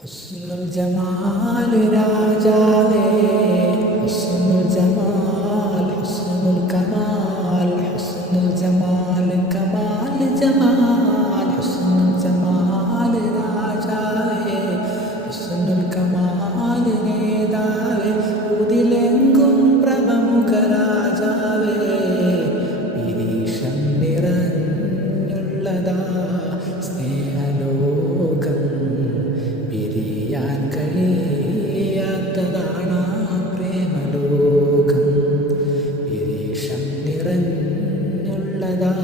ഹുസ്നുൽ ജമാൽ രാജാവേ, ഹുസ്നുൽ ജമാൽ, ഹുസ്നുൽ കമാൽ, ഹുസ്നുൽ ജമാൽ കമാൽ ജമാൽ, ഹുസ്നുൽ ജമാൽ രാജാവേ, ഹുസ്നുൽ കമാൽ നേതാവേ, ഉദിലെങ്കും പ്രഭമുഖ രാജാവേ, വിരീഷം നിറഞ്ഞുള്ളതാ സ്നേഹലോകം, പിരിയാൻ കഴിയാത്തതാണ് പ്രേമലോകം. വിരീഷം നിറഞ്ഞുള്ളതാ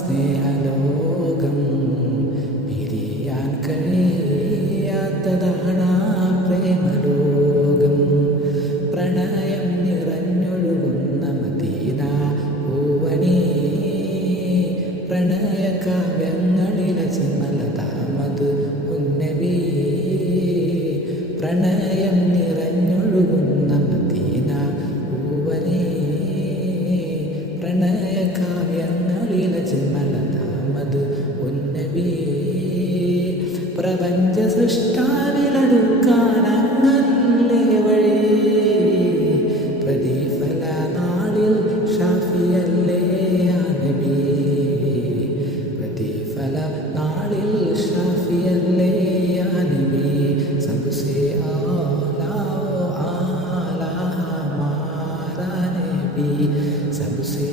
സ്നേഹലോകം, പിരിയാൻ കഴിയാത്തതാണ് പ്രേമലോകം. പ്രണയം നിറഞ്ഞൊഴുകുന്ന മദീന പൂവനീ, പ്രണയ കാവ്യങ്ങളിലെ ചിമലതാമത് ഉന്നബി. പ്രണയം നിറഞ്ഞൊഴുകുന്ന മദീന പൂവനീ, പ്രണയ കാവ്യങ്ങളിലെ ചിമലതാമത് ഉന്നബി. പ്രപഞ്ച സൃഷ്ടാവിലടുക്കാനങ്ങല്ലേ വഴി, പ്രതിഫല നാളിൽ ഷാഫിയല്ലേ യാ നബി. പ്രതിഫല നാളിൽ ഷാഫിയല്ലേ യാ നബി. सबसे आला वो आला हमारा नबी, सबसे